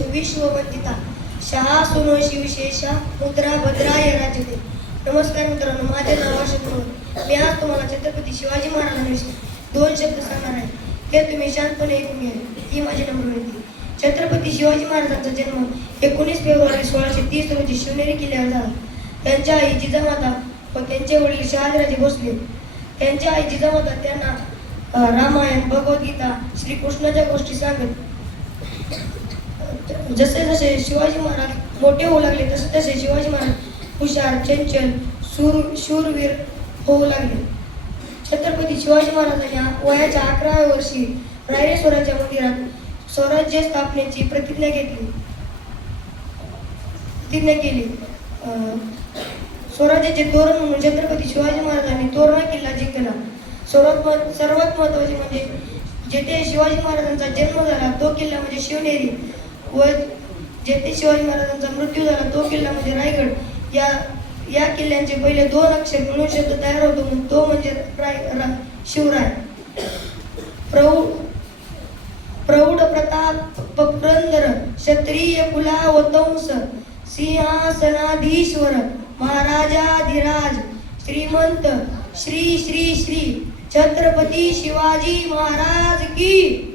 विश्ववंदिता शहा सुनोशी विशेषा मुद्रा भद्राय राजते. नमस्कार मित्रांनो, माझे नाव अशोक मोरे. मी आज तुम्हाला छत्रपती शिवाजी महाराजांविषयी 2 शब्द सांगणार आहे. ते तुम्ही शांतपणे ऐकून घ्या. ही माझी नम्र विनंती. छत्रपती शिवाजी महाराजांचा जन्म 19 फेब्रुवारी 1630 रोजी शिवनेरी किल्ल्यावर झाला. त्यांच्या आई जिजामाता व त्यांचे वडील शहाजीराजे भोसले. त्यांच्या आई जिजामाता त्यांना रामायण, भगवद्गीता, श्रीकृष्णाच्या गोष्टी सांगत. जसे जसे शिवाजी महाराज मोठे होऊ लागले तसे तसे शिवाजी महाराज हुशार, चंचल, शूरवीर होऊ लागले. छत्रपती शिवाजी महाराजांच्या वयाच्या 11व्या वर्षी रायरेश्वराच्या मंदिरात स्वराज्य स्थापनेची प्रतिज्ञा केली. स्वराज्याचे तोरण म्हणून छत्रपती शिवाजी महाराजांनी तोरणा किल्ला जिंकला. सर्वात महत्त्वाचे म्हणजे जेथे शिवाजी महाराजांचा जन्म झाला तो किल्ला म्हणजे शिवनेरी व जेथे शिवाजी महाराजांचा मृत्यू झाला तो किल्ला म्हणजे रायगड. या किल्ल्यांचे पहिले 2 अक्षर मिळून शब्द तयार होतो, तो म्हणजे शिवराय. प्रौढ प्रताप पुरंदर क्षत्रिय कुलावतंस सिंहासनाधीश्वर महाराजाधिराज श्रीमंत श्री श्री श्री छत्रपती शिवाजी महाराज की